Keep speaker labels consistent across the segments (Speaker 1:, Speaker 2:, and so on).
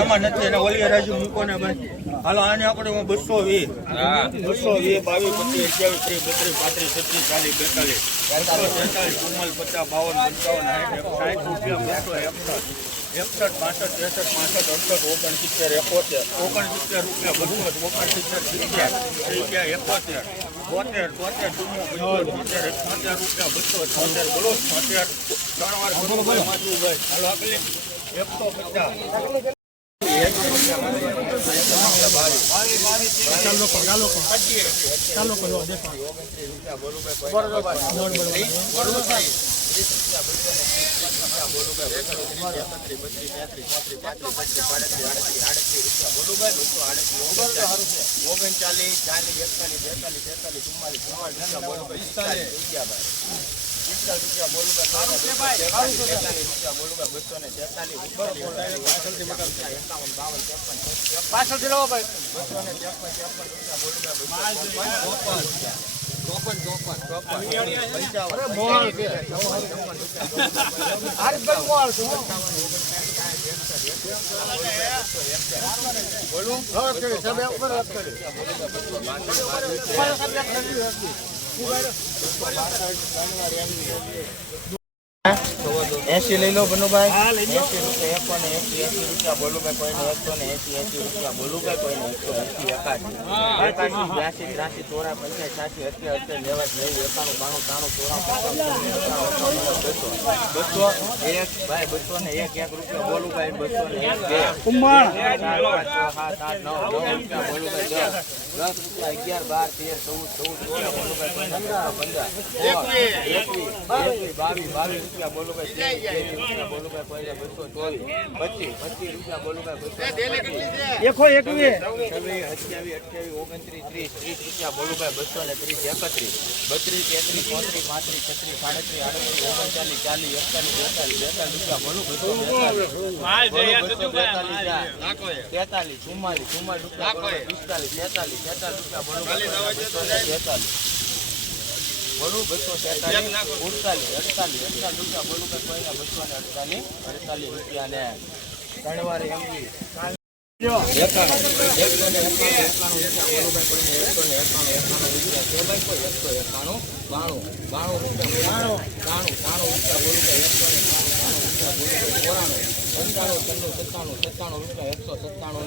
Speaker 1: એમાં નથી, એને ઓલી રાજુ મૂકો ને ભાઈ હાલો, આને આપણે બસો વીસ. બસો વીસ, બાવીસ, પચીસ અઠ્યાવીસ ત્રીસ, બત્રીસ, પાંત્રીસ, છત્રીસ, ચાલીસ, બેતાલીસ. તેતાલીસ ચુમ્માલ પચાસ, બાવન, પંચાવન, સાઠ રૂપિયા, બસો એકસઠ. એકસઠ, પાસઠ, ત્રેસઠ, પાસઠ, અડસઠ, ઓગણસિત્તેર, એકોતેર. ઓગણસિત્તેર રૂપિયા બસો ઓગણસિત્તેર, સિત્તેર રૂપિયા એકોતેર, બોતેર, તોતેર, ચુમ્મો, પંચોતેર તોતેર રૂપિયા, બસો છોતેર, બોલો, છોતેર, ત્રણ વાર હાલો, આગળ એકસો પચાસ ઓગણચાલીસ ચાલીસ એકતાલીસ બેતાલીસ તેતાલીસ ચુમ્માલીસ ચુમ્માલીસ બોલો પિસ્તાલીસ રૂપિયા રૂપિયા પાછળથી લાવો ભાઈ. બસો ને ત્રેપન ત્રેપન રૂપિયા બોલું? ચોપન ચોપન ચોપન પંચાવન બોલું ગયા એસી લઈ લો બનુભાઈ એસી રૂપિયા એકસો ને એસી એસી રૂપિયા બોલુભાઈ કોઈને એકસો ને એસી એસી રૂપિયા બોલુભાઈ કોઈને એકસો એસી એકાસી એકાસી બ્યાસી ત્રાસી ચોરા પંચાસ છ્યાસી અત્યાર અત્યાર લેવા નેવું એકાણું બાણું ત્રાણું ચોરા બસો બસો એક ભાઈ બસો ને એક એક રૂપિયા બોલુભાઈ બસો ને એક બે સાત આઠ નવ નવ રૂપિયા બોલુભાઈ દસ દસ રૂપિયા અગિયાર બાર તેર ચૌદ ચૌદ બોલુભાઈ પંદર પંદર એકવીસ બાવીસ બાવીસ રૂપિયા બોલુભાઈ ત્રેવીસ ત્રેવીસ રૂપિયા બોલુભાઈ પહેલા બસો ચોવીસ પચીસ પચીસ રૂપિયા બોલુભાઈ બસો
Speaker 2: એકો એકવી
Speaker 1: છવ્વીસ અઠ્યાવીસ અઠ્યાવીસ ઓગણત્રીસ ત્રીસ ત્રીસ રૂપિયા બોલુભાઈ બસો ને ત્રીસ. એકત્રીસ બત્રીસ તેત્રીસ ચોત્રીસ પાંત્રીસ છત્રીસ સાડત્રીસ આડત્રીસ ઓગણચાલીસ ચાલીસ એકતાલીસ બેતાલીસ બેતાલીસ રૂપિયા બોલું બસો તેતાલીસ ચુમ્માલીસ ચુમ્માલીસ રૂપિયા પિસ્તાલીસ તેતાલીસ તેતાલીસ રૂપિયા બોલું બસો ને તેતાલીસ બોલું બસો તેતાલીસ ઉડતાલીસ અડતાલીસ અડતાલીસ રૂપિયા બોલું કે કોઈને બસો ને અડતાલીસ અડતાલીસ રૂપિયા ને ત્રણ વાર એમવી એકાણું એકસો ને એકાણું એકાણું રૂપિયા બોલુભાઈ કોઈને એકસો ને એકાણું એકાણું રૂપિયા છે ભાઈ એકસો એકાણું બાણું બાણું રૂપિયા બોલુભાઈ ત્રાણું ત્રાણું એકસો ને ત્રાણું ત્રાણું રૂપિયા બોલુભાઈ ચોરાણું પંચાણું છન્નું સત્તાણું સત્તાણું રૂપિયા એકસો સત્તાણું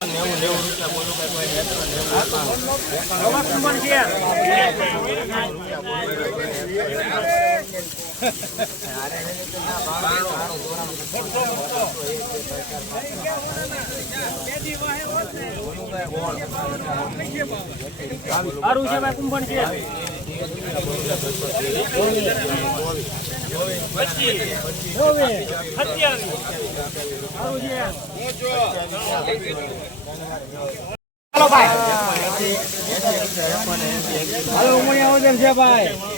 Speaker 1: નેવું નેવું રૂપિયા બોલું
Speaker 2: સારું છે કુંભણ છે. હાલો ઉમણિયા વજન છે ભાઈ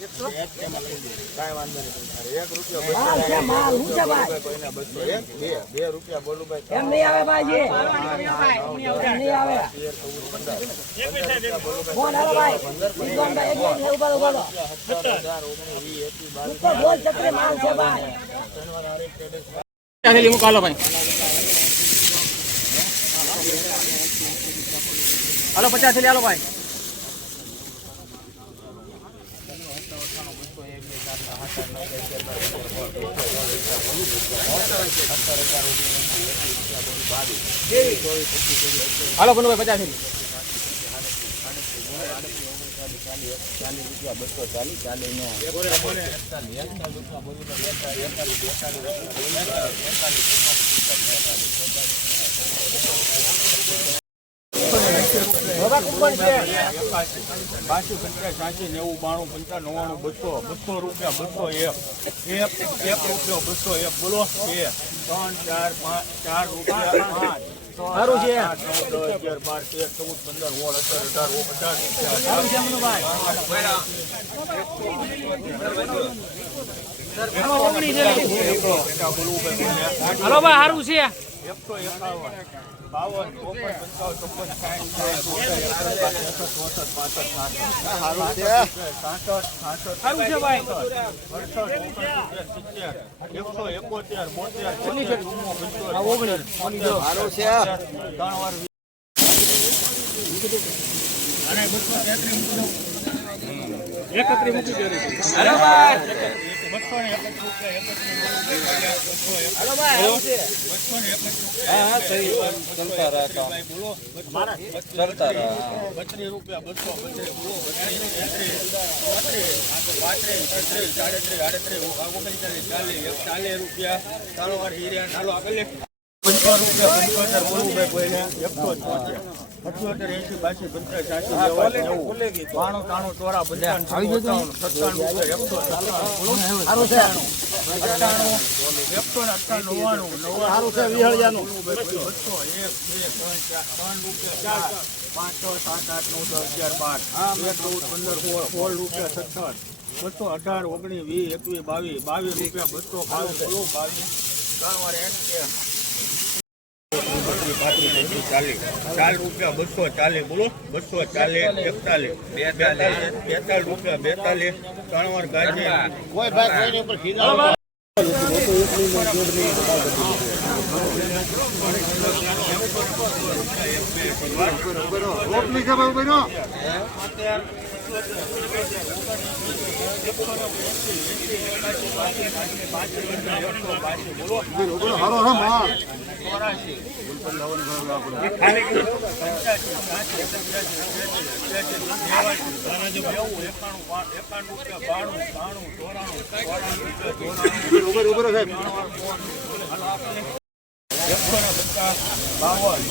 Speaker 1: હજાર
Speaker 2: ભાઈ બસો બસો યાર, નીચે કાઢી નાખે કાઢી. નીચે કાઢી નાખે.
Speaker 1: કાંઈ વાંધો નહીં એક રૂપિયો
Speaker 2: માલ છે માલ હું છે ભાઈ
Speaker 1: કોઈને બસો એક બે બે રૂપિયા બોલું ભાઈ
Speaker 2: એમ નહીં આવે ભાઈ એમ નહીં આવે ફોન હાલો ભાઈ મિનિટ ઊભા રહો, ઊભા રહો.
Speaker 1: હજાર ઓગણીસ વીસ એકવીસ બાવીસ
Speaker 2: ઉપર ગોલ ચક્રે માલ છે ભાઈ
Speaker 3: હાલો પચાસથી હાલો ભાઈ
Speaker 1: સત્તર હજાર ઓગણીસ
Speaker 3: હાલો ભનુભાઈ પચાસ થેલી
Speaker 1: ચાલીસ રૂપિયા બસો ચાલીસ ચાલીસ નો
Speaker 4: બાસી પંચાસ સાંસી રૂપિયા બસો એક રૂપિયો બસો એક બોલો બે ત્રણ ચાર ચાર રૂપિયા
Speaker 3: સારું છે.
Speaker 4: અગિયાર બાર તેર ચૌદ પંદર સોળ અઢાર અઢાર પચાસ રૂપિયા
Speaker 3: સારું છે. છે
Speaker 4: એકાવન બાવન ચોપન પંચાવન
Speaker 3: ભાઈ
Speaker 4: એકસો એકોતેર બોતેર
Speaker 3: આ ઓગણીસ
Speaker 4: ત્રણ વાર
Speaker 3: એકત્રી મૂકી
Speaker 4: બસો ને બત્રીસ રૂપિયા બસો બત્રીસ ચાલીસ રૂપિયા વાર હીર્યા ચાલો આગળ પંચાવન રૂપિયા પંચોતેર બોલવું ભાઈ કોઈને. એકસો છોતેર અઠ્યોતેર એસી બાસી પંચાસ સાસી નેવું. નેવું બાણું ત્રાણું ચોરા પંચાવન સત્તાણું એકસો
Speaker 3: સારું છે.
Speaker 4: એકસો ને અઠ્ઠાણું નવ્વાણું નવ્વાણું.
Speaker 3: છે વિહળિયાનું.
Speaker 4: બસો એક બે ત્રણ ચાર ત્રણ રૂપિયા ચાર પાંચ છ સાત આઠ નવ દસ અગિયાર બાર. એક નવ પંદર સોળ સોળ રૂપિયા સત્તર. બસો અઢાર ઓગણીસ વીસ એકવીસ બાવીસ બાવીસ રૂપિયા બસો બાવીસ બાવીસ. ત્રણ વાર એંસી ચાલીસ. ચાર રૂપિયા બસો ચાલીસ બોલો. બસો ચાલીસ એકતાલીસ. બેતાલીસ. બેતાલીસ રૂપિયા બેતાલીસ. ત્રણ વાર ગાજી બાવન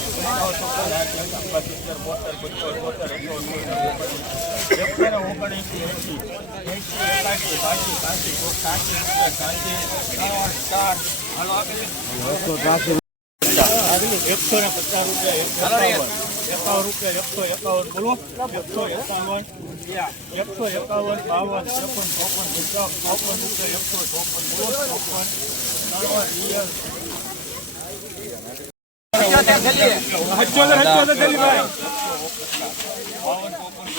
Speaker 4: એકસો ને ઓગણએંસી એંસી એંસી એકાસી બાસી બાસી સાસી સાસી ત્રણ ચાર હાલો આગળ એકસો ને પચાસ રૂપિયા એકાવન. રૂપિયા એકસો એકાવન. બોલો. એકસો એકાવન. એકસો એકાવન બાવન ત્રેપન ચોપન પચાસ ચોપન રૂપિયા એકસો ચોપન. બોલો. ચોપન. ત્રણ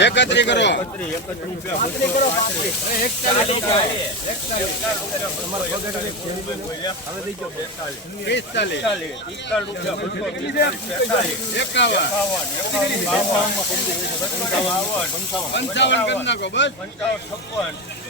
Speaker 4: એકત્રી કરો પંચાવન કરી નાખો બસ પંચાવન છપ્પન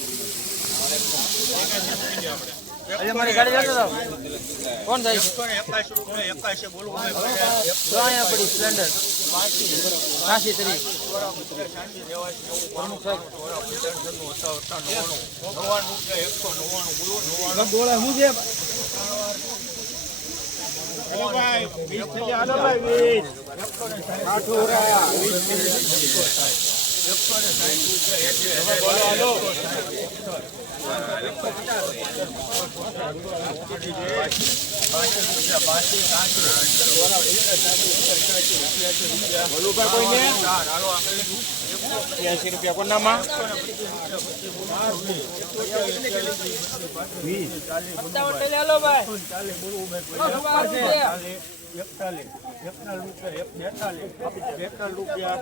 Speaker 5: એટલે મારી ગાડી જતો કોણ જાય છે? અહીંયા પડી કાશી તરી.
Speaker 3: ડોળા હું છે?
Speaker 4: એકસો ને સાઠ બોલો
Speaker 1: રૂપિયા કોનામાં
Speaker 3: પત્તાવન હાલો ભાઈ.
Speaker 4: એકતાલીસ એકતાલીસ રૂપિયા એક બેતાલીસ બેતાલીસ રૂપિયા